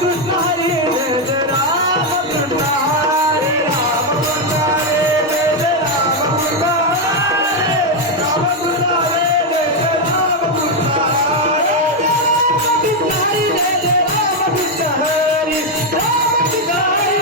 Krishna Hari Jai Jai Ram Krishna Hari Ram Krishna Hari Jai Jai Ram Krishna Hari Ram Krishna Hari Jai Jai Ram Krishna Hari Krishna Hari Jai Jai Ram Krishna Hari Ram Krishna Hari